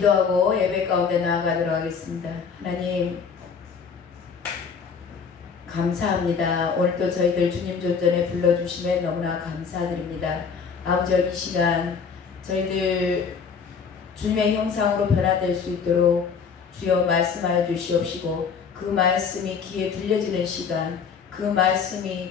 기도하고 예배 가운데 나아가도록 하겠습니다. 하나님 감사합니다. 오늘도 저희들 주님 존전에 불러주심에 너무나 감사드립니다. 아버지, 이 시간 저희들 주님의 형상으로 변화될 수 있도록 주여 말씀하여 주시옵시고, 그 말씀이 귀에 들려지는 시간, 그 말씀이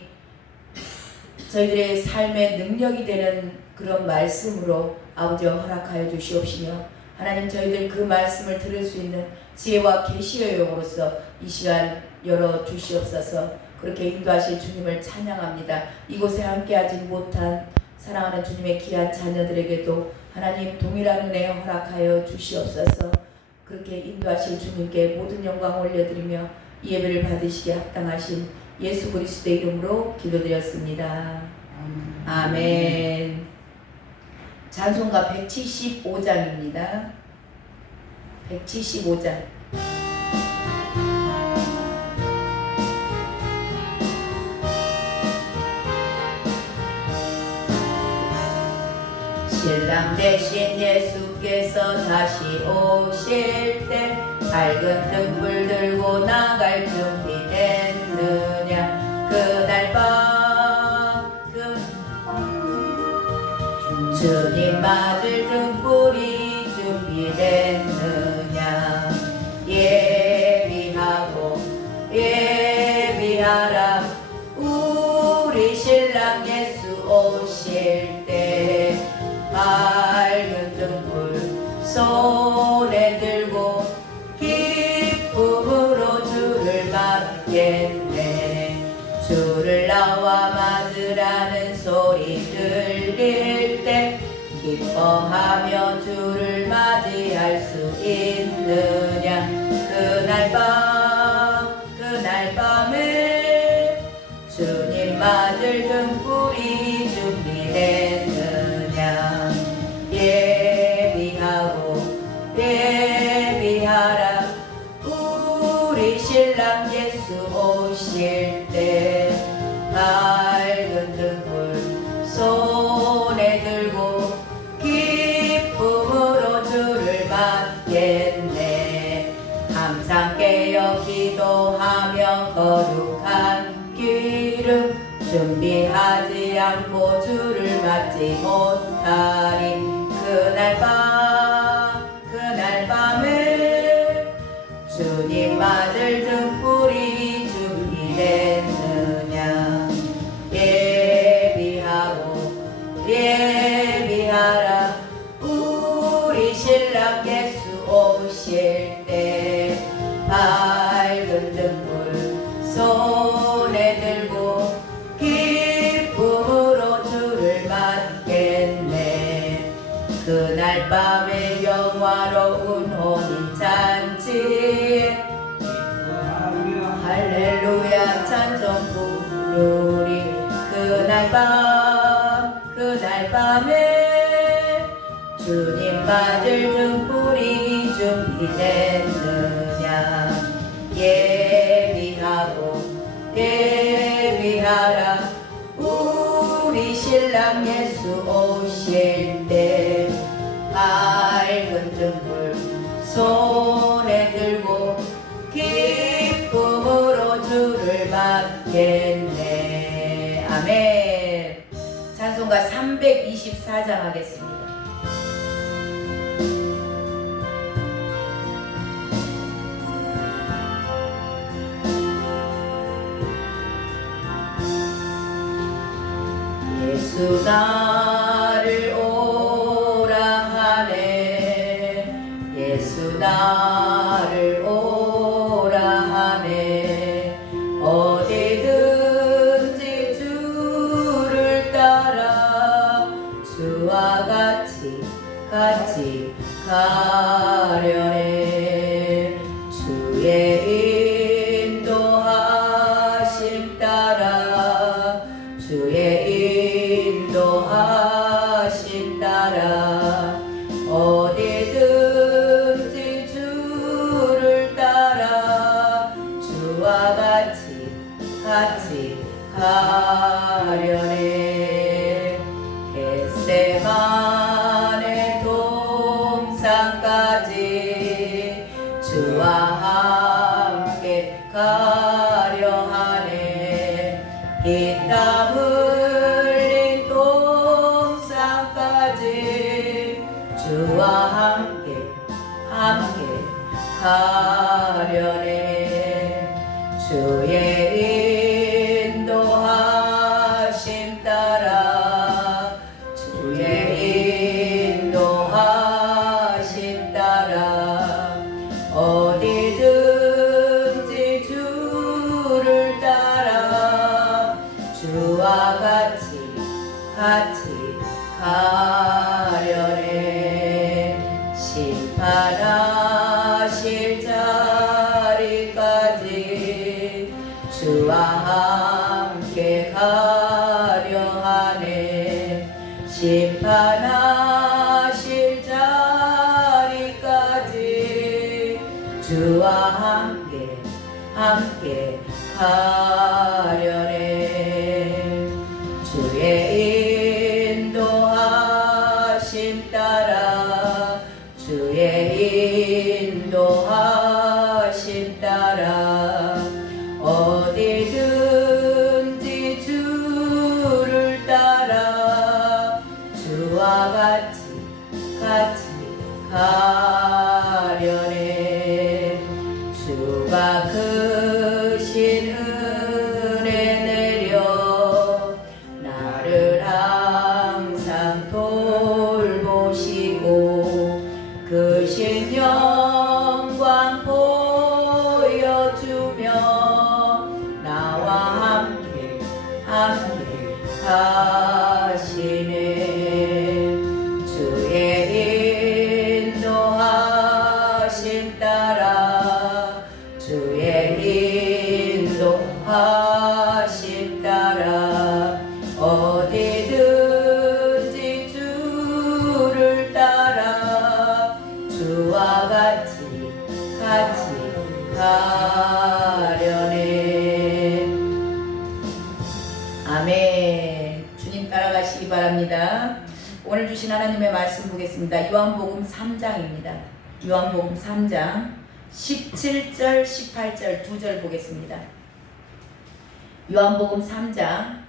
저희들의 삶의 능력이 되는 그런 말씀으로 아버지 허락하여 주시옵시며, 하나님 저희들 그 말씀을 들을 수 있는 지혜와 계시의 영으로서 이 시간 열어 주시옵소서. 그렇게 인도하실 주님을 찬양합니다. 이곳에 함께하지 못한 사랑하는 주님의 귀한 자녀들에게도 하나님 동일한 은혜 허락하여 주시옵소서. 그렇게 인도하실 주님께 모든 영광 올려드리며 이 예배를 받으시기에 합당하신 예수 그리스도의 이름으로 기도드렸습니다. 아멘. 찬송가 175장입니다. 175장. 신랑 대신 예수께서 다시 오실 때 밝은 등불 들고 나갈 준비 됐느냐. 그날 밤 주님 맞을 등불이 준비됐느냐. 예비하라 우리 신랑 예수 오실 때 밝은 등불 손에 들고 기쁨으로 주를 맞겠네. 주를 나와 맞으라는 소리 들릴 때 기뻐하며 주를 맞이할 수 있느냐. 그날 밤에 주님 맞을 등불이 준비됐느냐. 예비하라 우리 신랑 예수 오실 때 밝은 등불 손에 들고 기쁨으로 주를 맞겠네. 항상 깨어 기도하며 거룩한 기름 준비하지 않고 주를 맞지 못하리. 그날 밤에 주님 맞을 등불이 준비됐느냐. 예비하라 우리 신랑 예수 오실 때 밝은 등불 손에 들고 기쁨으로 주를 맞겠네. 그날 밤에 영화로운 혼인잔치 할렐루야 찬송 부르리. 그날 밤에 주님 맞을 등불이 준비됐느냐. 예비하라 우리 신랑 예수 오실 때 밝은 등불 손에 들고 기쁨으로 주를 맞겠네. 아멘. 찬송가 324장 하겠습니다. 예수 나를 오라 하네. 예수 나를 오라 하네. 어디든지 주를 따라 주와 같이 가려네. 주의 인도하심 따라 어디든지 주를 따라 주와 같이 가려네. 겟세마네 동산까지 주와 함께 가려네. 주의 인도하심 따라 주의 인도하심 따라 어디든지 주를 따라 주와 같이 가려네. 심판하실 자리까지 주와 함께 가려 하네. 심판하실 자리까지 주와 함께 가려네. 주의 인도하심 따라 주의 인도하심 따라 어디든지 주를 따라 주와 같이 가려네. 주가 크신 은혜 내려 나를 항상 돌보시고 크신 영광 보여주며 나와 함께 가시네. 주의 인도하심 따라 주의 인도하심 따라 어디든지 주를 따라 주와 같이 가려네. 아멘. 주님 따라가시기 바랍니다. 오늘 주신 하나님의 말씀 보겠습니다. 요한복음 3장입니다. 요한복음 3장 17절 18절 두 절 보겠습니다. 요한복음 3장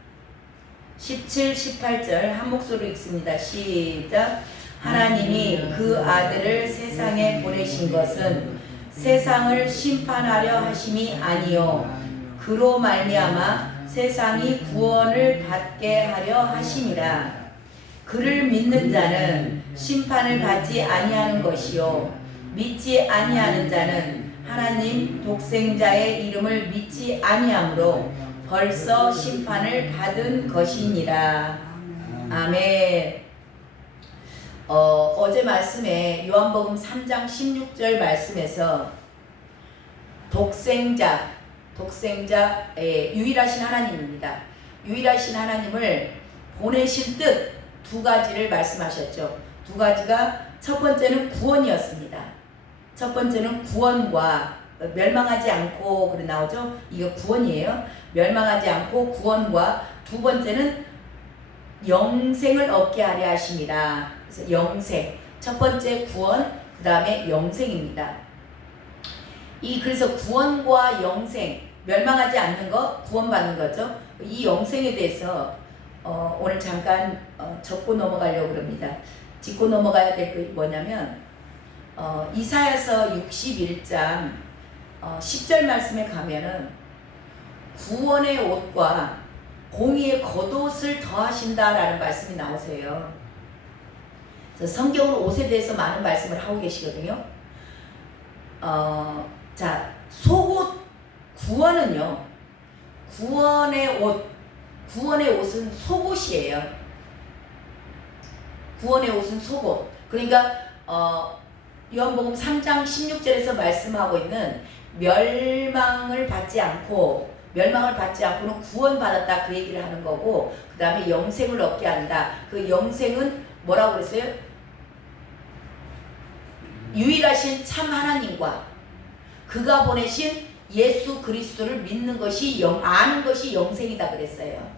17, 18절 한 목소리로 읽습니다. 시작. 하나님이 그 아들을 세상에 보내신 것은 세상을 심판하려 하심이 아니요 그로 말미암아 세상이 구원을 받게 하려 하심이라. 그를 믿는 자는 심판을 받지 아니하는 것이요 믿지 아니하는 자는 하나님 독생자의 이름을 믿지 아니하므로 벌써 심판을 받은 것이니라. 아멘. 어제 말씀에 요한복음 3장 16절 말씀에서 독생자의 유일하신 하나님입니다. 유일하신 하나님을 보내신 뜻 두 가지를 말씀하셨죠. 두 가지가 첫 번째는 구원이었습니다. 첫 번째는 구원과 멸망하지 않고 그래 나오죠. 이거 구원이에요. 멸망하지 않고 구원과 두 번째는 영생을 얻게 하려 하십니다. 그래서 영생 첫 번째 구원 그 다음에 영생입니다. 그래서 구원과 영생 멸망하지 않는 거 구원받는 거죠. 이 영생에 대해서 오늘 잠깐 짚고 넘어가려고 합니다. 짚고 넘어가야 될 게 뭐냐면 이사야서 61장 10절 말씀에 가면은 구원의 옷과 공의의 겉옷을 더하신다라는 말씀이 나오세요. 그래서 성경으로 옷에 대해서 많은 말씀을 하고 계시거든요. 자, 속옷 구원은요. 구원의 옷은 속옷이에요. 구원의 옷은 속옷. 그러니까 요한복음 3장 16절에서 말씀하고 있는 멸망을 받지 않고는 구원받았다 그 얘기를 하는 거고, 그 다음에 영생을 얻게 한다. 그 영생은 뭐라고 그랬어요? 유일하신 참 하나님과 그가 보내신 예수 그리스도를 믿는 것이 아는 것이 영생이다 그랬어요.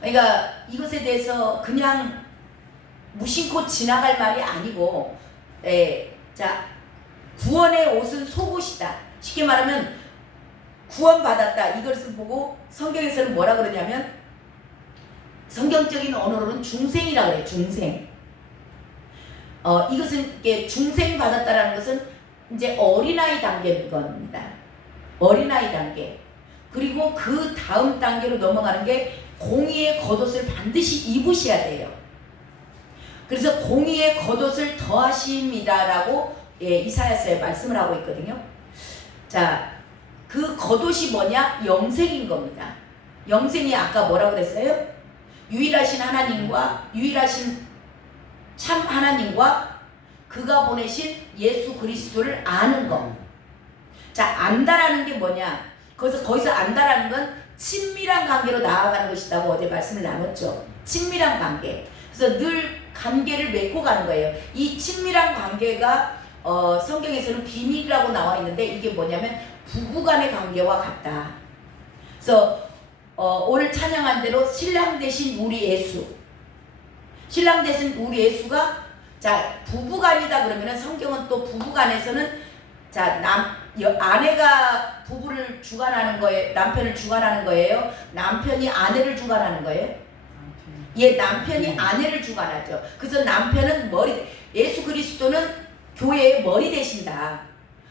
그러니까 이것에 대해서 그냥 무심코 지나갈 말이 아니고, 자, 구원의 옷은 속옷이다. 쉽게 말하면 구원받았다. 이것을 보고 성경에서는 뭐라 그러냐면, 성경적인 언어로는 중생이라고 그래요. 중생. 이것은 이게 중생 받았다라는 것은 이제 어린아이 단계인 겁니다. 어린아이 단계. 그리고 그 다음 단계로 넘어가는 게 공의의 겉옷을 반드시 입으셔야 돼요. 그래서 공의의 겉옷을 더하십니다라고 이사야서에 말씀을 하고 있거든요. 자, 그 겉옷이 뭐냐? 영생인 겁니다. 영생이 아까 뭐라고 그랬어요? 유일하신 하나님과 유일하신 참 하나님과 그가 보내신 예수 그리스도를 아는 것. 자, 안다라는 게 뭐냐? 거기서 안다라는 건 친밀한 관계로 나아가는 것이라고 어제 말씀을 나눴죠. 친밀한 관계. 그래서 늘 관계를 맺고 가는 거예요. 이 친밀한 관계가 성경에서는 비밀이라고 나와 있는데 이게 뭐냐면 부부간의 관계와 같다. 그래서 오늘 찬양한 대로 신랑 대신 우리 예수. 신랑 대신 우리 예수가 자 부부간이다 그러면은 성경은 또 부부간에서는 자 아내가 부부를 주관하는 거예요. 남편을 주관하는 거예요. 남편이 아내를 주관하는 거예요. 남편이 아내를 주관하죠. 그래서 남편은 머리, 예수 그리스도는 교회의 머리 되신다.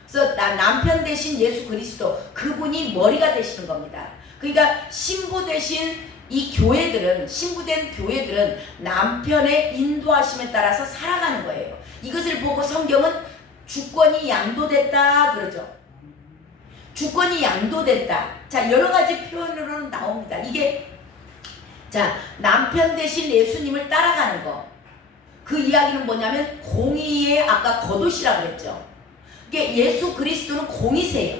그래서 남편 대신 예수 그리스도, 그분이 머리가 되시는 겁니다. 그러니까 신부 대신 이 교회들은, 신부된 교회들은 남편의 인도하심에 따라서 살아가는 거예요. 이것을 보고 성경은 주권이 양도됐다 그러죠. 주권이 양도됐다. 자, 여러 가지 표현으로는 나옵니다. 이게 자, 남편 대신 예수님을 따라가는 거. 그 이야기는 뭐냐면 공의의 아까 겉옷이라고 그랬죠. 이게 예수 그리스도는 공의세요.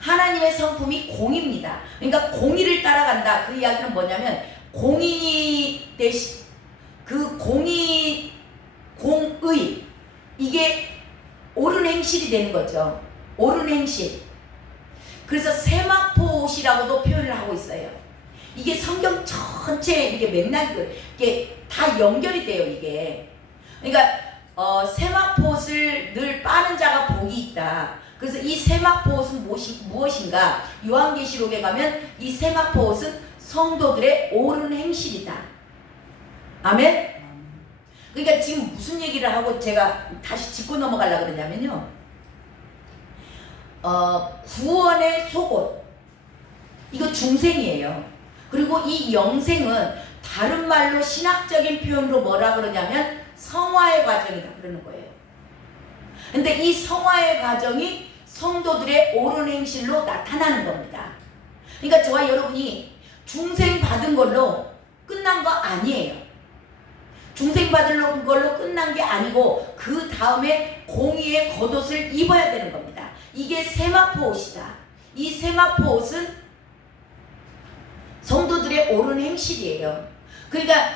하나님의 성품이 공의입니다. 그러니까 공의를 따라간다. 그 이야기는 뭐냐면 공의 대신 그 공의 이게 옳은 행실이 되는 거죠. 옳은 행실. 그래서 세마포옷이라고도 표현을 하고 있어요. 이게 성경 전체에 이게 맥락이 이게 다 연결이 돼요. 이게 그러니까 세마포옷을 늘 빠는 자가 복이 있다. 그래서 이 세마포옷은 무엇인가? 요한계시록에 가면 이 세마포옷은 성도들의 옳은 행실이다. 아멘? 그러니까 지금 무슨 얘기를 하고 제가 다시 짚고 넘어가려고 그러냐면요. 구원의 속옷. 이거 중생이에요. 그리고 이 영생은 다른 말로 신학적인 표현으로 뭐라 그러냐면 성화의 과정이다 그러는 거예요. 근데 이 성화의 과정이 성도들의 옳은 행실로 나타나는 겁니다. 그러니까 저와 여러분이 중생 받은 걸로 끝난 거 아니에요. 중생 받은 걸로 끝난 게 아니고 그 다음에 공의의 겉옷을 입어야 되는 겁니다. 이게 세마포 옷이다. 이 세마포 옷은 성도들의 옳은 행실이에요. 그러니까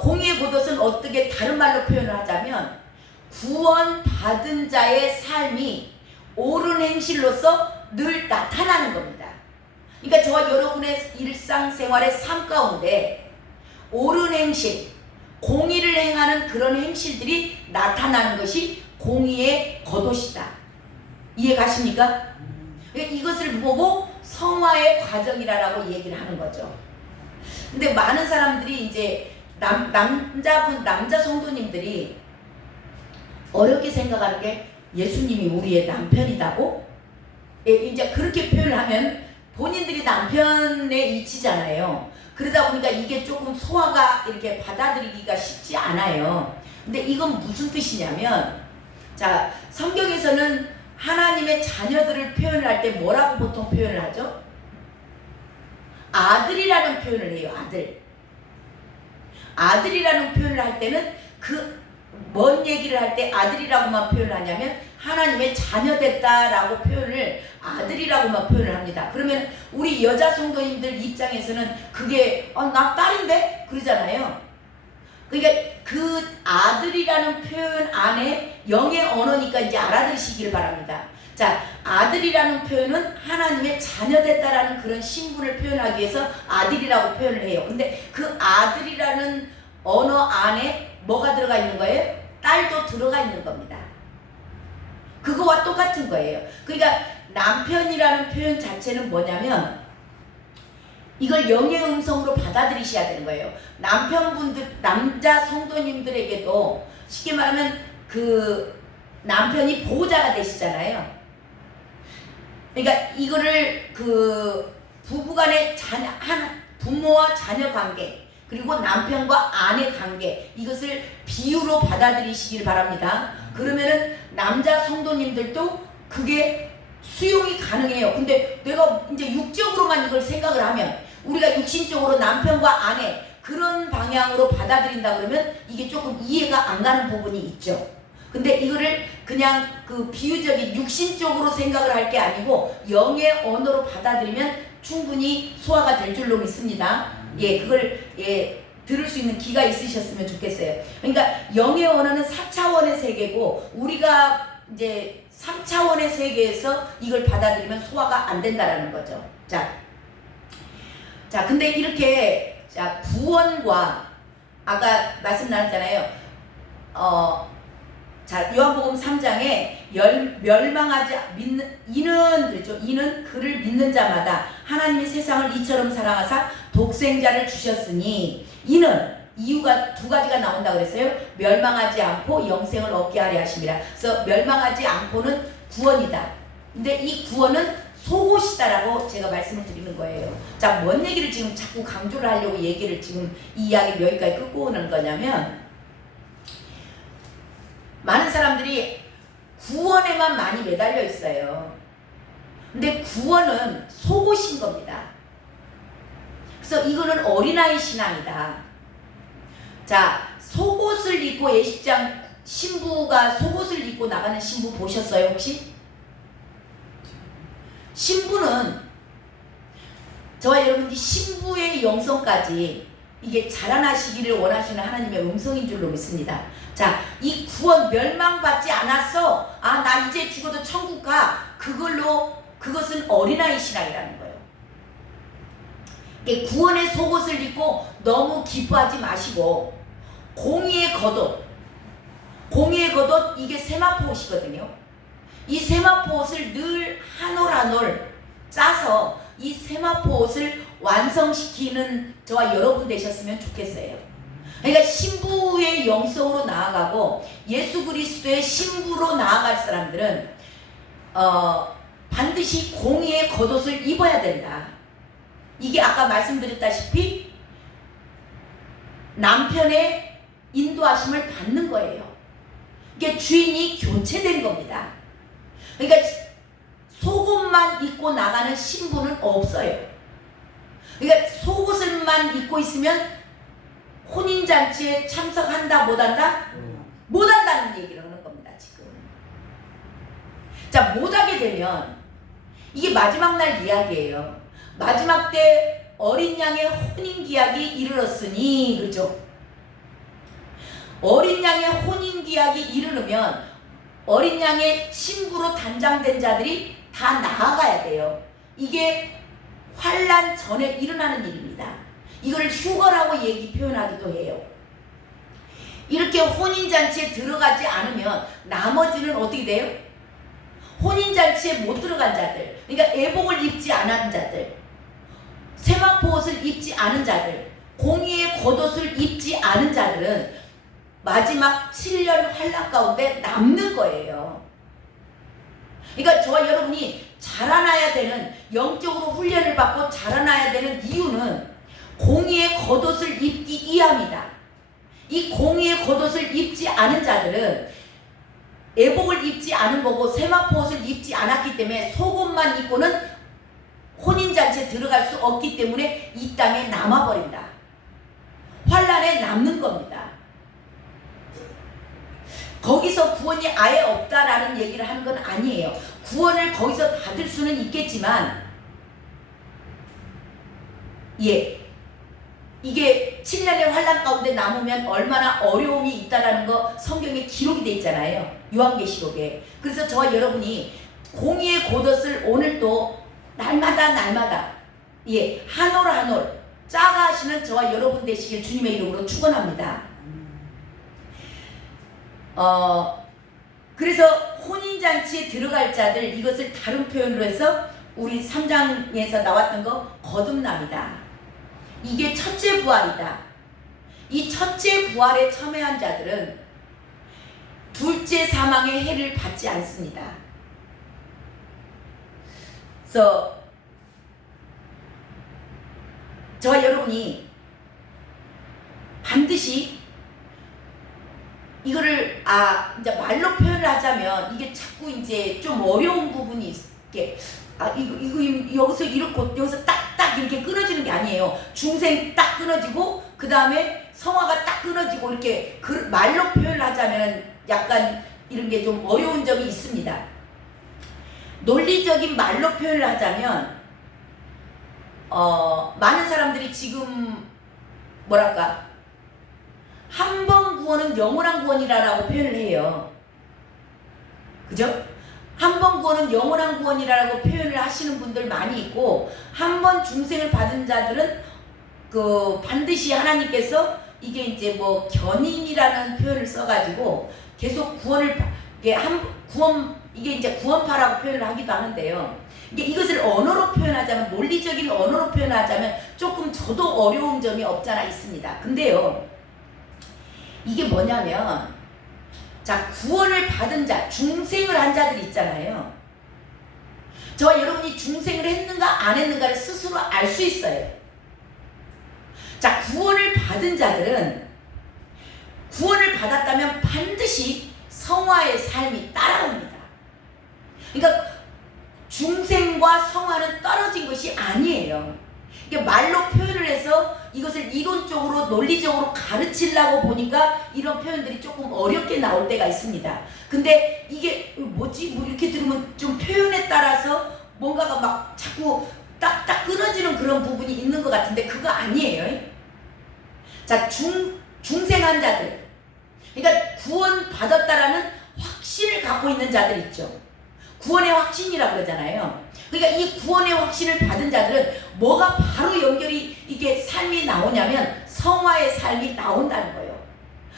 공의의 겉옷은 어떻게 다른 말로 표현을 하자면 구원 받은 자의 삶이 옳은 행실로서 늘 나타나는 겁니다. 그러니까 저와 여러분의 일상생활의 삶 가운데 옳은 행실, 공의를 행하는 그런 행실들이 나타나는 것이 공의의 겉옷이다. 이해 가십니까? 이것을 보고 성화의 과정이라고 얘기를 하는 거죠. 근데 많은 사람들이 이제 남자 성도님들이 어렵게 생각하는 게 예수님이 우리의 남편이다고? 이제 그렇게 표현을 하면 본인들이 남편에 이치잖아요. 그러다 보니까 이게 조금 소화가 이렇게 받아들이기가 쉽지 않아요. 근데 이건 무슨 뜻이냐면, 자, 성경에서는 하나님의 자녀들을 표현을 할 때 뭐라고 보통 표현을 하죠? 아들이라는 표현을 해요. 아들. 아들이라는 표현을 할 때는 뭔 얘기를 할 때 아들이라고만 표현을 하냐면 하나님의 자녀됐다라고 표현을 아들이라고만 표현을 합니다. 그러면 우리 여자 성도님들 입장에서는 그게 나 딸인데? 그러잖아요. 그러니까 그 아들이라는 표현 안에 영의 언어니까 이제 알아들으시길 바랍니다. 자, 아들이라는 표현은 하나님의 자녀됐다라는 그런 신분을 표현하기 위해서 아들이라고 표현을 해요. 근데 그 아들이라는 언어 안에 뭐가 들어가 있는 거예요? 딸도 들어가 있는 겁니다. 그거와 똑같은 거예요. 그러니까 남편이라는 표현 자체는 뭐냐면 이걸 영의 음성으로 받아들이셔야 되는 거예요. 남편분들, 남자 성도님들에게도 쉽게 말하면 그 남편이 보호자가 되시잖아요. 그러니까 이거를 그 부부간의 부모와 자녀 관계, 그리고 남편과 아내 관계, 이것을 비유로 받아들이시길 바랍니다. 그러면은 남자 성도님들도 그게 수용이 가능해요. 근데 내가 이제 육적으로만 이걸 생각을 하면, 우리가 육신적으로 남편과 아내 그런 방향으로 받아들인다 그러면 이게 조금 이해가 안 가는 부분이 있죠. 근데 이거를 그냥 그 비유적인 육신적으로 생각을 할 게 아니고 영의 언어로 받아들이면 충분히 소화가 될 줄로 믿습니다. 예, 그걸 들을 수 있는 귀가 있으셨으면 좋겠어요. 그러니까 영의 언어는 4차원의 세계고 우리가 이제 3차원의 세계에서 이걸 받아들이면 소화가 안 된다라는 거죠. 자, 근데 이렇게 구원과 아까 말씀 나눴잖아요. 자, 요한복음 3장에 멸망하지 믿는 이는 그렇죠. 이는 그를 믿는 자마다 하나님이 세상을 이처럼 사랑하사 독생자를 주셨으니, 이는 이유가 두 가지가 나온다 그랬어요. 멸망하지 않고 영생을 얻게 하려 하심이라. 그래서 멸망하지 않고는 구원이다. 근데 이 구원은 속옷이다라고 제가 말씀을 드리는 거예요. 자, 뭔 얘기를 지금 자꾸 강조를 하려고 얘기를 지금 이 이야기를 여기까지 끌고 오는 거냐면, 많은 사람들이 구원에만 많이 매달려 있어요. 근데 구원은 속옷인 겁니다. 그래서 이거는 어린아이 신앙이다. 자, 속옷을 입고 예식장 신부가 속옷을 입고 나가는 신부 보셨어요 혹시? 신부는 저와 여러분이 신부의 영성까지 이게 자라나시기를 원하시는 하나님의 음성인 줄로 믿습니다. 자, 이 구원 멸망받지 않았어. 아, 나 이제 죽어도 천국 가. 그것은 어린아이 신앙이라는 거예요. 구원의 속옷을 입고 너무 기뻐하지 마시고, 공의의 겉옷 이게 세마포 옷이거든요. 이 세마포 옷을 늘 한 올 한 올 짜서 이 세마포 옷을 완성시키는 저와 여러분 되셨으면 좋겠어요. 그러니까 신부의 영성으로 나아가고 예수 그리스도의 신부로 나아갈 사람들은 반드시 공의의 겉옷을 입어야 된다. 이게 아까 말씀드렸다시피 남편의 인도하심을 받는 거예요. 이게 주인이 교체된 겁니다. 그러니까 속옷만 입고 나가는 신부는 없어요. 그러니까 속옷을만 입고 있으면 혼인잔치에 참석한다 못한다? 못한다는 얘기를 하는 겁니다 지금. 자, 못하게 되면 이게 마지막 날 이야기예요. 마지막 때 어린 양의 혼인기약이 이르렀으니, 그렇죠? 어린 양의 혼인기약이 이르르면 어린 양의 신부로 단장된 자들이 다 나아가야 돼요. 이게 환난 전에 일어나는 일입니다. 이걸 휴거라고 표현하기도 해요. 이렇게 혼인잔치에 들어가지 않으면 나머지는 어떻게 돼요? 혼인잔치에 못 들어간 자들, 그러니까 애복을 입지 않은 자들, 세마포 옷을 입지 않은 자들, 공의의 겉옷을 입지 않은 자들은 마지막 7년 환난 가운데 남는 거예요. 그러니까 저와 여러분이 자라나야 되는, 영적으로 훈련을 받고 자라나야 되는 이유는 공의의 겉옷을 입기 이함이다. 이 공의의 겉옷을 입지 않은 자들은 애복을 입지 않은 거고 세마포 옷을 입지 않았기 때문에 속옷만 입고는 혼인잔치에 들어갈 수 없기 때문에 이 땅에 남아버린다. 환난에 남는 겁니다. 거기서 구원이 아예 없다라는 얘기를 하는 건 아니에요. 구원을 거기서 받을 수는 있겠지만, 이게 7년의 환난 가운데 남으면 얼마나 어려움이 있다라는 거 성경에 기록이 돼 있잖아요. 요한계시록에. 그래서 저와 여러분이 공의의 겉옷을 오늘도 날마다 한 올 한 올 짜가 하시는 저와 여러분 되시길 주님의 이름으로 축원합니다. 그래서 혼인잔치에 들어갈 자들, 이것을 다른 표현으로 해서 우리 3장에서 나왔던 거 거듭납니다. 이게 첫째 부활이다. 이 첫째 부활에 참여한 자들은 둘째 사망의 해를 받지 않습니다. 그래서 저와 여러분이 반드시 이거를 이제 말로 표현을 하자면 이게 자꾸 이제 좀 어려운 부분이 있게 이거 여기서 이렇고 여기서 딱딱 이렇게 끊어지는 게 아니에요. 중생 딱 끊어지고 그 다음에 성화가 딱 끊어지고 이렇게 말로 표현을 하자면 약간 이런 게 좀 어려운 점이 있습니다. 논리적인 말로 표현을 하자면 많은 사람들이 지금 뭐랄까 한 번 구원은 영원한 구원이라고 표현을 해요. 그죠? 한 번 구원은 영원한 구원이라고 표현을 하시는 분들 많이 있고, 한 번 중생을 받은 자들은 반드시 하나님께서 이게 이제 뭐 견인이라는 표현을 써가지고 계속 이게 이제 구원파라고 표현을 하기도 하는데요. 이것을 언어로 표현하자면, 논리적인 언어로 표현하자면 조금 저도 어려운 점이 없잖아 있습니다. 근데요, 이게 뭐냐면, 자, 구원을 받은 자, 중생을 한 자들이 있잖아요. 저와 여러분이 중생을 했는가 안 했는가를 스스로 알 수 있어요. 자, 구원을 받은 자들은 구원을 받았다면 반드시 성화의 삶이 따라옵니다. 그러니까 중생과 성화는 떨어진 것이 아니에요. 이게 말로 표현을 해서 이것을 이론적으로 논리적으로 가르치려고 보니까 이런 표현들이 조금 어렵게 나올 때가 있습니다. 근데 이게 뭐지? 뭐 이렇게 들으면 좀 표현에 따라서 뭔가가 막 자꾸 딱딱 끊어지는 그런 부분이 있는 것 같은데 그거 아니에요. 자, 중생한 자들, 그러니까 구원 받았다라는 확신을 갖고 있는 자들 있죠. 구원의 확신이라고 그러잖아요. 그러니까 이 구원의 확신을 받은 자들은 뭐가 바로 연결이 이게 삶이 나오냐면 성화의 삶이 나온다는 거예요.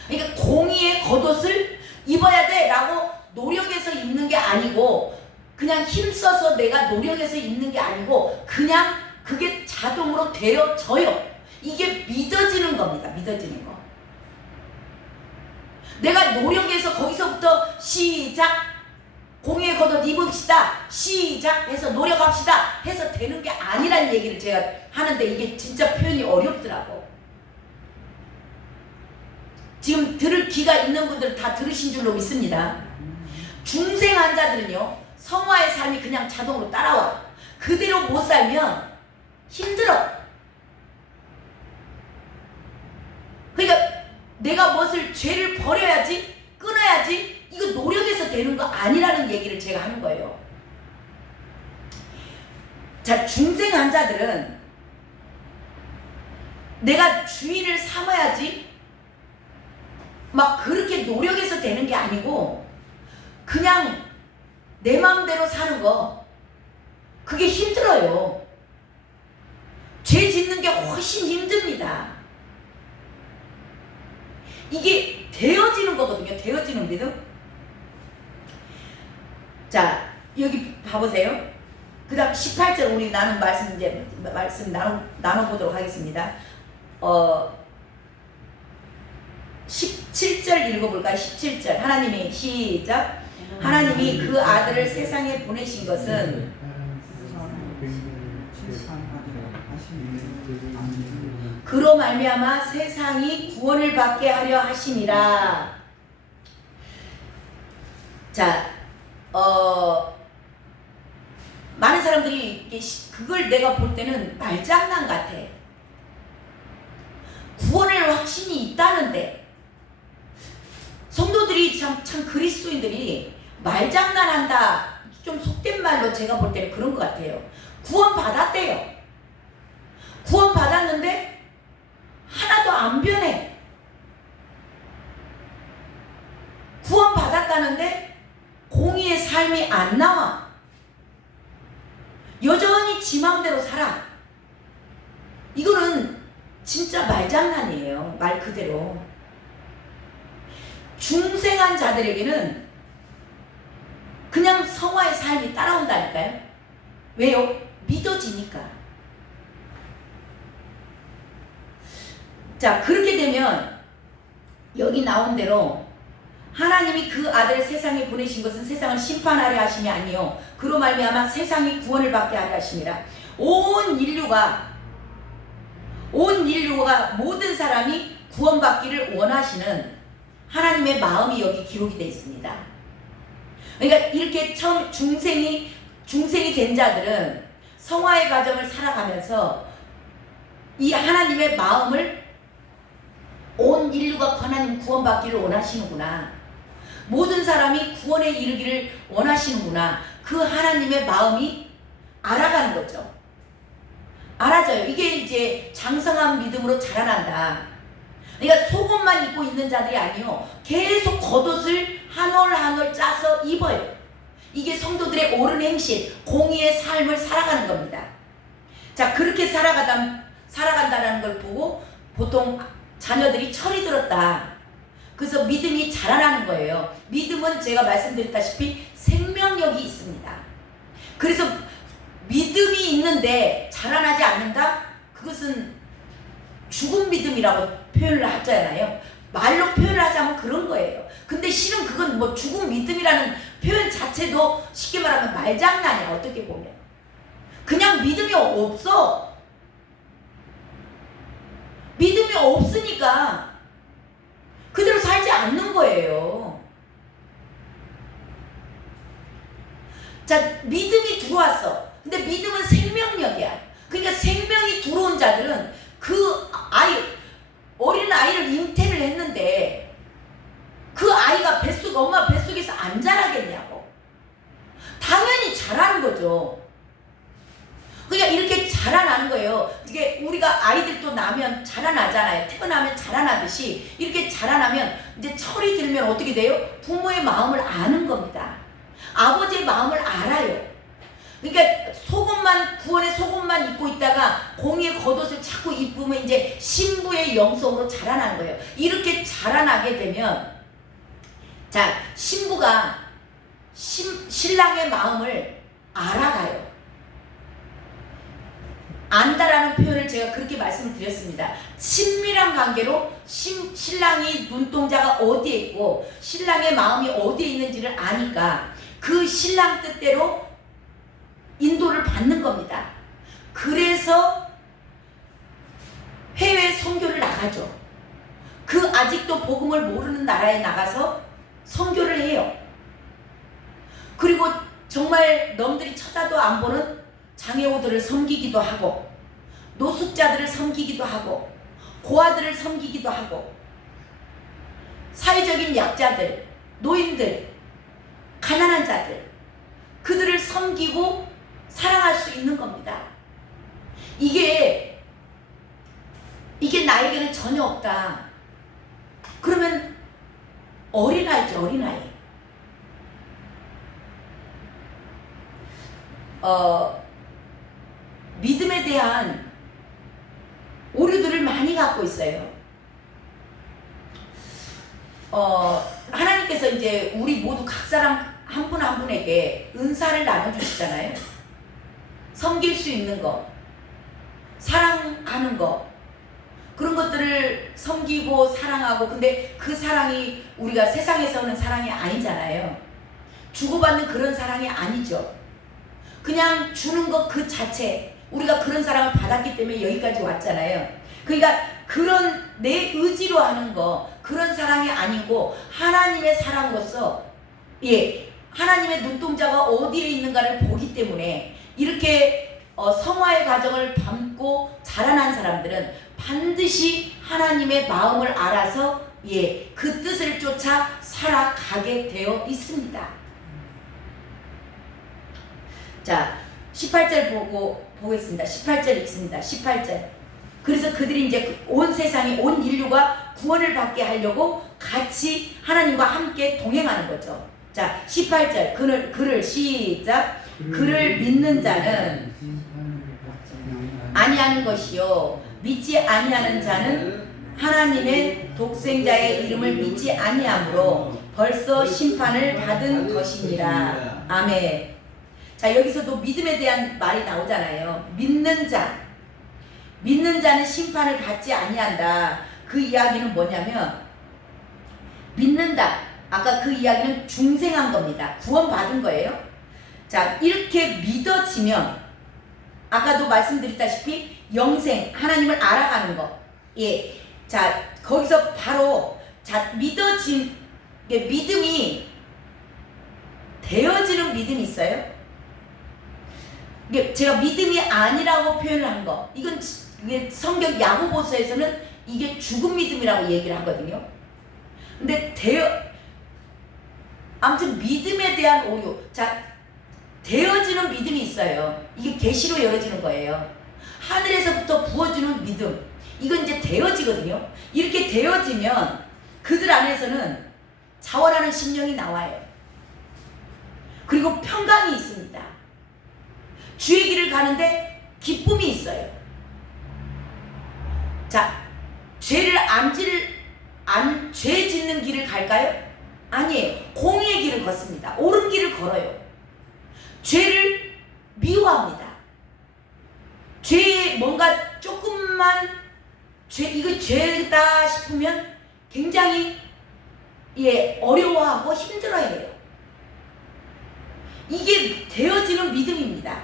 그러니까 공의의 겉옷을 입어야 돼 라고 노력해서 입는 게 아니고, 그냥 힘써서 내가 노력해서 입는 게 아니고 그냥 그게 자동으로 되어져요. 이게 믿어지는 겁니다. 믿어지는 거. 내가 노력해서 거기서부터 시작, 공의의 겉옷 입읍시다, 시작 해서 노력합시다 해서 되는 게 아니란 얘기를 제가 하는데, 이게 진짜 표현이 어렵더라고. 지금 들을 귀가 있는 분들은 다 들으신 줄로 믿습니다. 중생 환자들은요, 성화의 삶이 그냥 자동으로 따라와. 그대로 못 살면 힘들어. 그러니까 내가 무엇을 죄를 버려야지, 끊어야지, 이거 노력해서 되는 거 아니라는 얘기를 제가 하는 거예요. 자, 중생 환자들은 내가 주인을 삼아야지 막 그렇게 노력해서 되는 게 아니고 그냥 내 마음대로 사는 거, 그게 힘들어요. 죄 짓는 게 훨씬 힘듭니다. 이게 되어지는 거거든요. 되어지는 믿음. 자, 여기 봐보세요. 그 다음 18절 우리 나눈 말씀 나눠보도록 하겠습니다. 17절 읽어볼까요? 17절 하나님이 시작. 하나님이 그 아들을 세상에 보내신 것은 그로 말미암아 세상이 구원을 받게 하려 하심이라. 자, 많은 사람들이 그걸 내가 볼 때는 말장난 같아. 구원을 확신이 있다는데, 성도들이 참 그리스도인들이 말장난한다, 좀 속된 말로 제가 볼 때는 그런 것 같아요. 구원 받았대요. 구원 받았는데 하나도 안 변해. 구원 받았다는데 공의의 삶이 안 나와. 여전히 지 마음대로 살아. 이거는 진짜 말장난이에요. 말 그대로. 중생한 자들에게는 그냥 성화의 삶이 따라온다니까요. 왜요? 믿어지니까. 자, 그렇게 되면 여기 나온 대로 하나님이 그 아들을 세상에 보내신 것은 세상을 심판하려 하심이 아니요 그로 말미암아 세상이 구원을 받게 하려 하심이라. 온 인류가 모든 사람이 구원받기를 원하시는 하나님의 마음이 여기 기록이 되어 있습니다. 그러니까 이렇게 처음 중생이 된 자들은 성화의 과정을 살아가면서 이 하나님의 마음을 온 인류가 하나님 구원받기를 원하시는구나. 모든 사람이 구원에 이르기를 원하시는구나. 그 하나님의 마음이 알아가는 거죠. 알아져요. 이게 이제 장성한 믿음으로 자라난다. 그러니까 속옷만 입고 있는 자들이 아니요. 계속 겉옷을 한 올 한 올 짜서 입어요. 이게 성도들의 옳은 행실, 공의의 삶을 살아가는 겁니다. 자, 그렇게 살아간다는 걸 보고 보통 자녀들이 철이 들었다. 그래서 믿음이 자라나는 거예요. 믿음은 제가 말씀드렸다시피 생명력이 있습니다. 그래서 믿음이 있는데 자라나지 않는다? 그것은 죽은 믿음이라고 표현을 하잖아요. 말로 표현을 하자면 그런 거예요. 근데 실은 그건 뭐 죽은 믿음이라는 표현 자체도 쉽게 말하면 말장난이야. 어떻게 보면 그냥 믿음이 없어. 믿음이 없으니까 그대로 살지 않는 거예요. 자, 믿음이 들어왔어. 근데 믿음은 생명력이야. 그러니까 생명이 들어온 자들은 그 어린 아이를 잉태를 했는데 그 아이가 엄마 뱃속에서 안 자라겠냐고. 당연히 자라는 거죠. 그러니까 이렇게 자라나는 거예요. 이게 우리가 아이들도 나면 자라나잖아요. 태어나면 자라나듯이 이렇게 자라나면 이제 철이 들면 어떻게 돼요? 부모의 마음을 아는 겁니다. 아버지의 마음을 알아요. 그러니까 구원의 속옷만 입고 있다가 공의의 겉옷을 자꾸 입으면 이제 신부의 영성으로 자라나는 거예요. 이렇게 자라나게 되면 자, 신부가 신랑의 마음을 알아가요. 안다라는 표현을 제가 그렇게 말씀을 드렸습니다. 친밀한 관계로 신랑이 눈동자가 어디에 있고 신랑의 마음이 어디에 있는지를 아니까 그 신랑 뜻대로 인도를 받는 겁니다. 그래서 해외 선교를 나가죠. 그 아직도 복음을 모르는 나라에 나가서 선교를 해요. 그리고 정말 남들이 쳐다도 안 보는 장애우들을 섬기기도 하고 노숙자들을 섬기기도 하고 고아들을 섬기기도 하고 사회적인 약자들, 노인들, 가난한 자들 그들을 섬기고 사랑할 수 있는 겁니다. 이게 나에게는 전혀 없다. 그러면 어린아이죠, 어린아이. 믿음에 대한 오류들을 많이 갖고 있어요. 하나님께서 이제 우리 모두 각 사람 한 분 한 분에게 은사를 나눠주시잖아요. 섬길 수 있는 거, 사랑하는 거, 그런 것들을 섬기고 사랑하고, 근데 그 사랑이 우리가 세상에서는 사랑이 아니잖아요. 주고받는 그런 사랑이 아니죠. 그냥 주는 것 그 자체, 우리가 그런 사랑을 받았기 때문에 여기까지 왔잖아요. 그러니까 그런 내 의지로 하는 거, 그런 사랑이 아니고 하나님의 사랑으로서, 하나님의 눈동자가 어디에 있는가를 보기 때문에 이렇게 성화의 과정을 밟고 자라난 사람들은 반드시 하나님의 마음을 알아서 그 뜻을 쫓아 살아가게 되어 있습니다. 자, 18절 보겠습니다. 18절 읽습니다. 18절. 그래서 그들이 이제 온 세상이, 온 인류가 구원을 받게 하려고 같이 하나님과 함께 동행하는 거죠. 자, 18절. 그를 시작. 그를 믿는 자는 아니하는 것이요 믿지 아니하는 자는 하나님의 독생자의 이름을 믿지 아니하므로 벌써 심판을 받은 것이니라. 아멘. 자, 여기서도 믿음에 대한 말이 나오잖아요. 믿는 자는 심판을 받지 아니한다. 그 이야기는 뭐냐면 믿는다. 아까 그 이야기는 중생한 겁니다. 구원받은 거예요. 자, 이렇게 믿어지면 아까도 말씀드렸다시피 영생, 하나님을 알아가는 거. 예. 자, 거기서 바로 자, 믿어진 믿음이 되어지는 믿음이 있어요. 이게 제가 믿음이 아니라고 표현을 한 거. 이건 이게 성경 야고보서에서는 이게 죽은 믿음이라고 얘기를 하거든요. 근데 아무튼 믿음에 대한 오류. 자, 되어지는 믿음이 있어요. 이게 계시로 열어지는 거예요. 하늘에서부터 부어주는 믿음. 이건 이제 되어지거든요. 이렇게 되어지면 그들 안에서는 자원하는 심령이 나와요. 그리고 평강이 있습니다. 주의 길을 가는데 기쁨이 있어요. 자, 죄 짓는 길을 갈까요? 아니에요. 공의의 길을 걷습니다. 옳은 길을 걸어요. 죄를 미워합니다. 죄에 뭔가 조금만 이거 죄다 싶으면 굉장히 어려워하고 힘들어해요. 이게 되어지는 믿음입니다.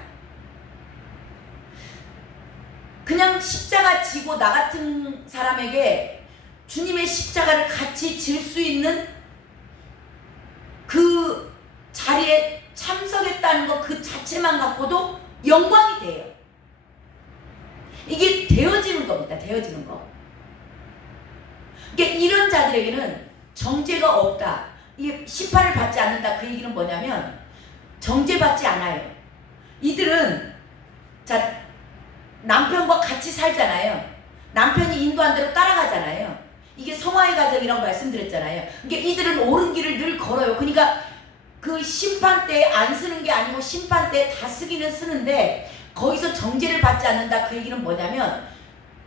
그냥 십자가 지고 나 같은 사람에게 주님의 십자가를 같이 질 수 있는 그 자리에 참석했다는 것 그 자체만 갖고도 영광이 돼요. 이게 되어지는 겁니다. 되어지는 거. 그러니까 이런 자들에게는 정죄가 없다. 이게 심판을 받지 않는다. 그 얘기는 뭐냐면 정죄받지 않아요. 이들은 자, 남편과 같이 살잖아요. 남편이 인도한 대로 따라가잖아요. 이게 성화의 과정이라고 말씀드렸잖아요. 그러니까 이들은 옳은 길을 늘 걸어요. 그러니까 그 심판 때 안 쓰는 게 아니고 심판 때 다 쓰기는 쓰는데 거기서 정죄를 받지 않는다. 그 얘기는 뭐냐면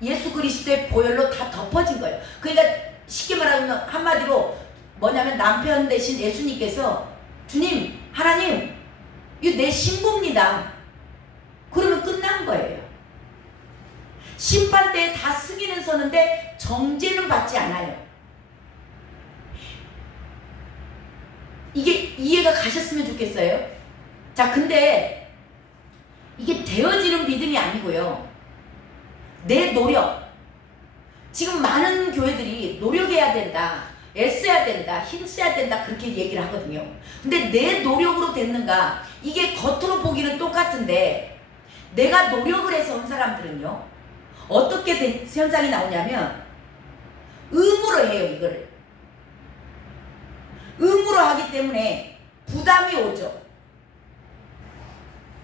예수 그리스도의 보혈로 다 덮어진 거예요. 그러니까 쉽게 말하면 한마디로 뭐냐면 남편 대신 예수님께서 주님, 하나님, 이거 내 신부입니다. 그러면 끝난 거예요. 심판 때 다 쓰기는 서는데 정죄는 받지 않아요. 이게 이해가 가셨으면 좋겠어요. 자, 근데 이게 되어지는 믿음이 아니고요. 내 노력. 지금 많은 교회들이 노력해야 된다. 애써야 된다. 힘써야 된다. 그렇게 얘기를 하거든요. 근데 내 노력으로 됐는가? 이게 겉으로 보기는 똑같은데 내가 노력을 해서 온 사람들은요. 어떻게 현상이 나오냐면 의무로 해요. 이거를. 의무로 하기 때문에 부담이 오죠.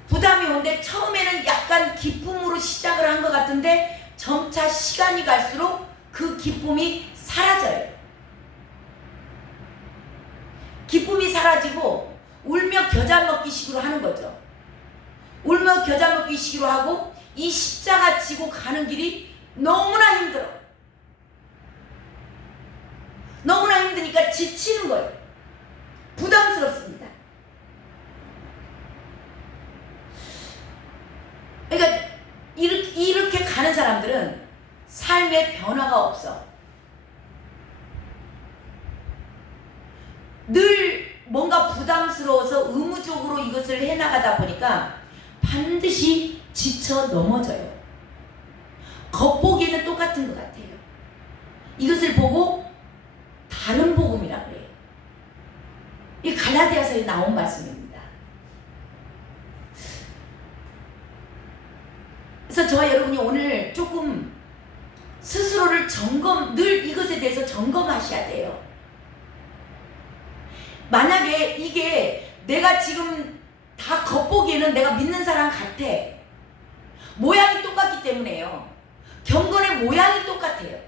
부담이 오는데 처음에는 약간 기쁨으로 시작을 한 것 같은데 점차 시간이 갈수록 그 기쁨이 사라져요. 기쁨이 사라지고 울며 겨자 먹기 식으로 하는 거죠. 울며 겨자 먹기 식으로 하고 이 십자가 지고 가는 길이 너무나 힘들어. 너무나 힘드니까 지치는 거예요. 부담스럽습니다. 그러니까 이렇게 가는 사람들은 삶의 변화가 없어. 늘 뭔가 부담스러워서 의무적으로 이것을 해나가다 보니까 반드시 지쳐 넘어져요. 겉보기에는 똑같은 것 같아요. 이것을 보고 다른 복음이라 그래요. 이 갈라디아서에 나온 말씀입니다. 그래서 저와 여러분이 오늘 조금 스스로를 늘 이것에 대해서 점검하셔야 돼요. 만약에 이게 내가 지금 다 겉보기에는 내가 믿는 사람 같아. 모양이 똑같기 때문에요. 경건의 모양이 똑같아요.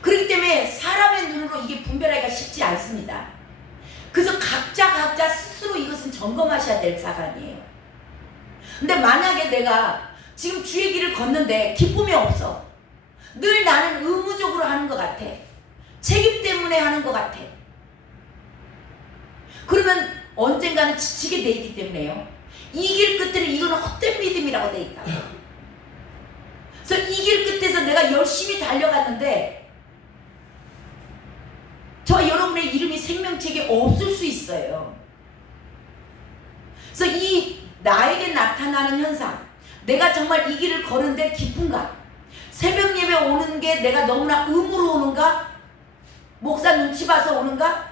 그렇기 때문에 사람의 눈으로 이게 분별하기가 쉽지 않습니다. 그래서 각자 스스로 이것은 점검하셔야 될 사안이에요. 근데 만약에 내가 지금 주의 길을 걷는데 기쁨이 없어. 늘 나는 의무적으로 하는 것 같아. 책임 때문에 하는 것 같아. 그러면 언젠가는 지치게 돼 있기 때문에요. 이 길 끝에는 이거는 헛된 믿음이라고 돼 있다. 그래서 그래서 이 길 끝에서 내가 열심히 달려갔는데 저와 여러분의 이름이 생명책에 없을 수 있어요. 그래서 이 나에게 나타나는 현상, 내가 정말 이 길을 걸은데 기쁜가? 새벽 예배 오는 게 내가 너무나 의무로 오는가? 목사 눈치 봐서 오는가?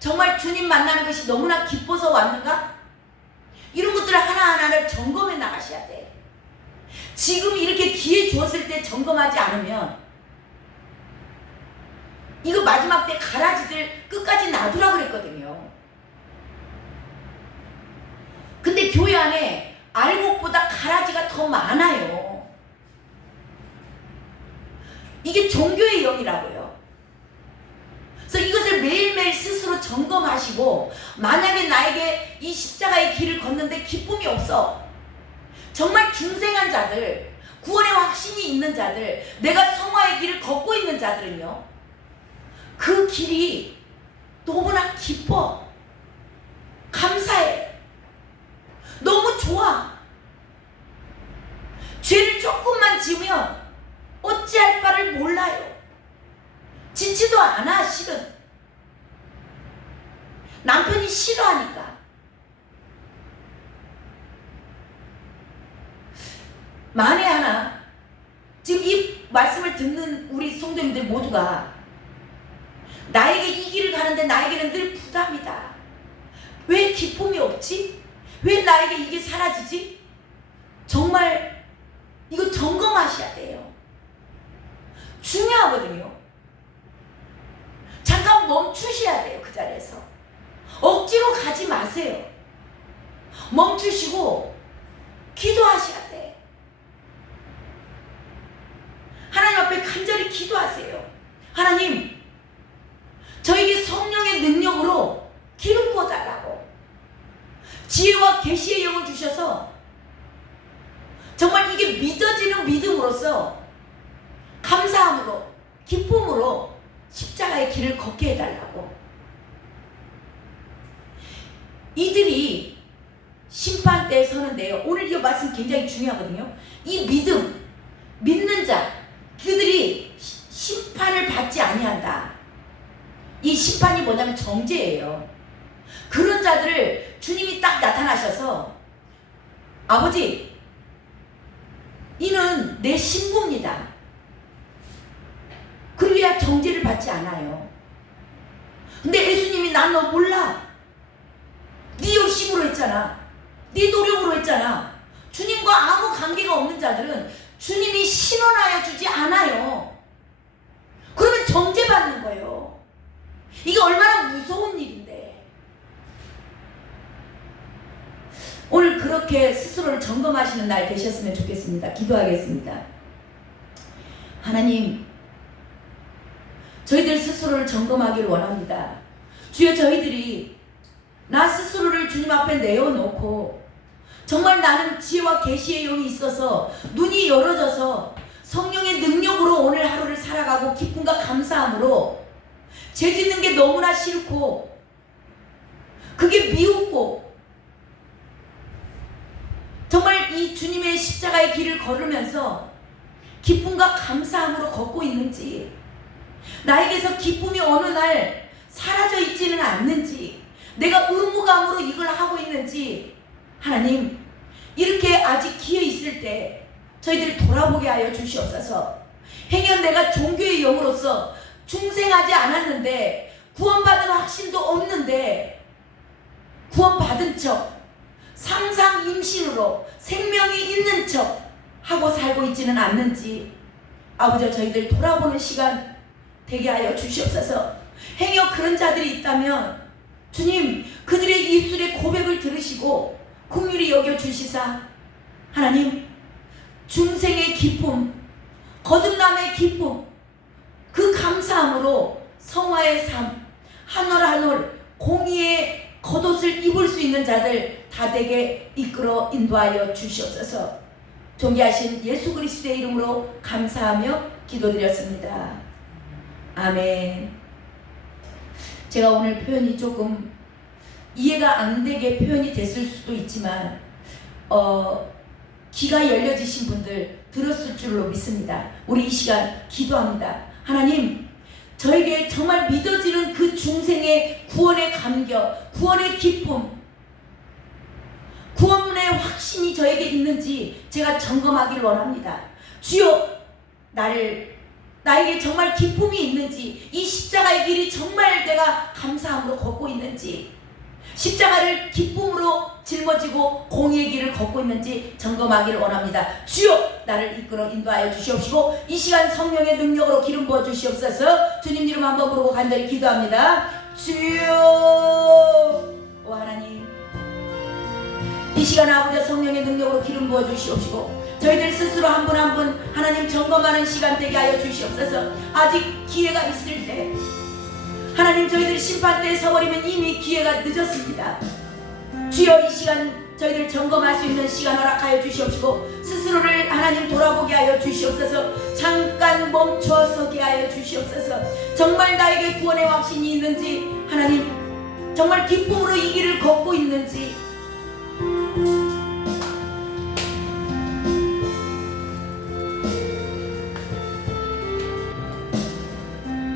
정말 주님 만나는 것이 너무나 기뻐서 왔는가? 이런 것들을 하나하나를 점검해 나가셔야 돼. 지금 이렇게 기회 주었을 때 점검하지 않으면 이거 마지막 때 가라지들 끝까지 놔두라 그랬거든요. 근데 교회 안에 알곡보다 가라지가 더 많아요. 이게 종교의 영이라고요. 그래서 이것을 매일매일 스스로 점검하시고, 만약에 나에게 이 십자가의 길을 걷는데 기쁨이 없어, 정말 중생한 자들, 구원의 확신이 있는 자들, 내가 성화의 길을 걷고 있는 자들은요, 그 길이 너무나 기뻐, 감사해, 너무 좋아. 죄를 조금만 지으면 어찌할 바를 몰라요. 지치도 않아. 실은 남편이 싫어하니까. 만에 하나 지금 이 말씀을 듣는 우리 성도님들 모두가 나에게 이 길을 가는데 나에게는 늘 부담이다, 왜 기쁨이 없지? 왜 나에게 이게 사라지지? 정말 이거 점검하셔야 돼요. 중요하거든요. 잠깐 멈추셔야 돼요. 그 자리에서 억지로 가지 마세요. 멈추시고 기도하셔야 돼. 하나님 앞에 간절히 기도하세요. 하나님, 저에게 성령의 능력으로 기름 부어달라고, 지혜와 계시의 영을 주셔서 정말 이게 믿어지는 믿음으로써 감사함으로, 기쁨으로 십자가의 길을 걷게 해달라고. 이들이 심판대에 서는데요, 오늘 이 말씀 굉장히 중요하거든요. 이 믿음, 믿는 자, 그들이 심판을 받지 아니한다. 이 심판이 뭐냐면 정죄예요. 그런 자들을 주님이 딱 나타나셔서, 아버지, 이는 내 신부입니다. 그래야 정죄를 받지 않아요. 근데 예수님이 난 너 몰라, 네 열심으로 했잖아, 네 노력으로 했잖아. 주님과 아무 관계가 없는 자들은 주님이 신원하여 주지 않아요. 그러면 정죄받는 거예요. 이게 얼마나 무서운 일인데. 오늘 그렇게 스스로를 점검하시는 날 되셨으면 좋겠습니다. 기도하겠습니다. 하나님, 저희들 스스로를 점검하기를 원합니다. 주여, 저희들이 나 스스로를 주님 앞에 내어놓고 정말 나는 지혜와 계시의 영이 있어서 눈이 열어져서 성령의 능력으로 오늘 하루를 살아가고 기쁨과 감사함으로 죄 짓는 게 너무나 싫고 그게 미웠고 정말 이 주님의 십자가의 길을 걸으면서 기쁨과 감사함으로 걷고 있는지, 나에게서 기쁨이 어느 날 사라져 있지는 않는지, 내가 의무감으로 이걸 하고 있는지, 하나님, 이렇게 아직 기회 있을 때 저희들이 돌아보게 하여 주시옵소서. 행여 내가 종교의 영으로서 중생하지 않았는데, 구원받은 확신도 없는데 구원받은 척, 상상 임신으로 생명이 있는 척 하고 살고 있지는 않는지, 아버지, 저희들 돌아보는 시간 되게 하여 주시옵소서. 행여 그런 자들이 있다면 주님, 그들의 입술의 고백을 들으시고 긍휼히 여겨주시사, 하나님, 중생의 기쁨, 거듭남의 기쁨, 그 감사함으로 성화의 삶, 한 올 한 올 공의의 겉옷을 입을 수 있는 자들 다 되게 이끌어 인도하여 주시옵소서. 존귀하신 예수 그리스도의 이름으로 감사하며 기도드렸습니다. 아멘. 제가 오늘 표현이 조금 이해가 안 되게 표현이 됐을 수도 있지만 귀가 열려지신 분들 들었을 줄로 믿습니다. 우리 이 시간 기도합니다. 하나님, 저에게 정말 믿어지는 그 중생의 구원의 감격, 구원의 기쁨, 구원의 확신이 저에게 있는지 제가 점검하기를 원합니다. 주여, 나에게 정말 기쁨이 있는지, 이 십자가의 길이 정말 내가 감사함으로 걷고 있는지, 십자가를 기쁨으로 짊어지고 공의의 길을 걷고 있는지 점검하기를 원합니다. 주여, 나를 이끌어 인도하여 주시옵시고 이 시간 성령의 능력으로 기름 부어 주시옵소서. 주님 이름 한번 부르고 간절히 기도합니다. 주여, 오 하나님, 이 시간 아버지 성령의 능력으로 기름 부어 주시옵시고 저희들 스스로 한 분 한 분 하나님 점검하는 시간 되게 하여 주시옵소서. 아직 기회가 있을 때, 하나님 저희들 심판대에 서버리면 이미 기회가 늦었습니다. 주여, 이 시간 저희들 점검할 수 있는 시간 허락하여 주시옵시고 스스로를 하나님 돌아보게 하여 주시옵소서. 잠깐 멈춰서게 하여 주시옵소서. 정말 나에게 구원의 확신이 있는지, 하나님 정말 기쁨으로 이 길을 걷고 있는지